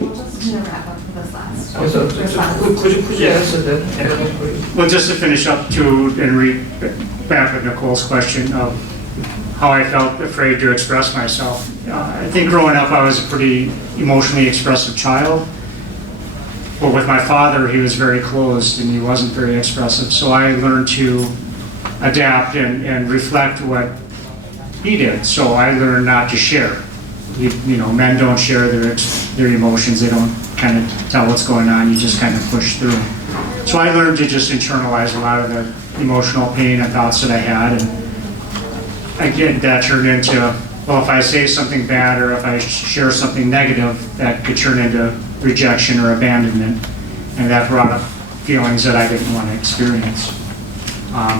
We'll just wrap up for this last. So, response. could you answer that? Well, just to finish up too, and back with Nicole's question of how I felt afraid to express myself. I think growing up I was a pretty emotionally expressive child. But with my father, he was very closed and he wasn't very expressive. So I learned to adapt and reflect what he did. So I learned not to share. You know, men don't share their emotions. They don't kind of tell what's going on. You just kind of push through. So I learned to just internalize a lot of the emotional pain and thoughts that I had. And again, that turned into, well, if I say something bad or if I share something negative, that could turn into rejection or abandonment. And that brought up feelings that I didn't want to experience.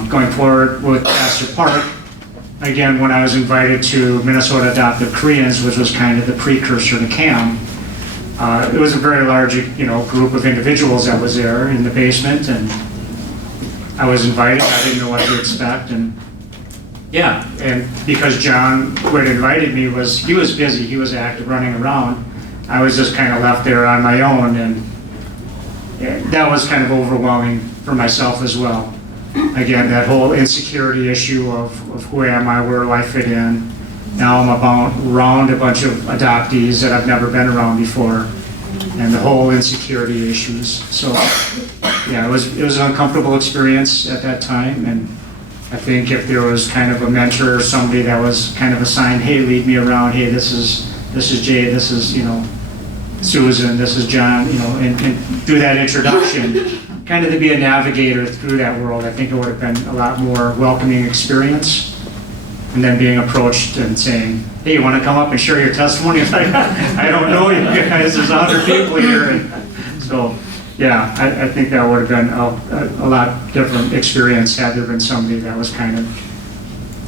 Going forward with Pastor Park, again, when I was invited to Minnesota Adoptive Koreans, which was kind of the precursor to CAM, it was a very large, group of individuals that was there in the basement, and I was invited. I didn't know what to expect, and yeah, and because John, who had invited me, he was busy, he was active running around, I was just kind of left there on my own, and that was kind of overwhelming for myself as well. Again, that whole insecurity issue of who am I, where do I fit in. Now I'm around a bunch of adoptees that I've never been around before, and the whole insecurity issues. So yeah, it was an uncomfortable experience at that time, and I think if there was kind of a mentor or somebody that was kind of assigned, hey, lead me around, hey, this is Jay, this is, Susan, this is John, and do that introduction, kind of to be a navigator through that world, I think it would have been a lot more welcoming experience. And then being approached and saying, hey, you want to come up and share your testimony? It's like, I don't know you guys, there's 100 people here. And so, yeah, I think that would have been a lot different experience had there been somebody that was kind of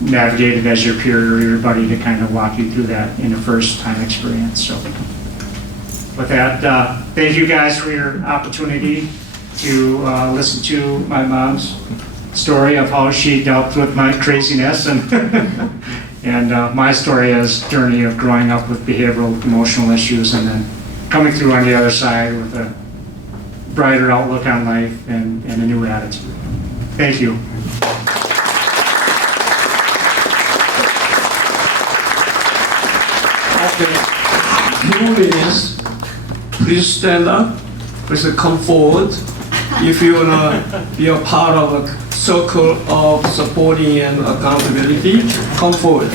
navigated as your peer or your buddy to kind of walk you through that in a first time experience. So with that, thank you guys for your opportunity to listen to my mom's story of how she dealt with my craziness and my story as journey of growing up with behavioral emotional issues and then coming through on the other side with a brighter outlook on life and a new attitude. Thank you. Okay. 2 minutes. Please stand up. Please come forward. If you want to be a part of a circle of supporting and accountability, come forward.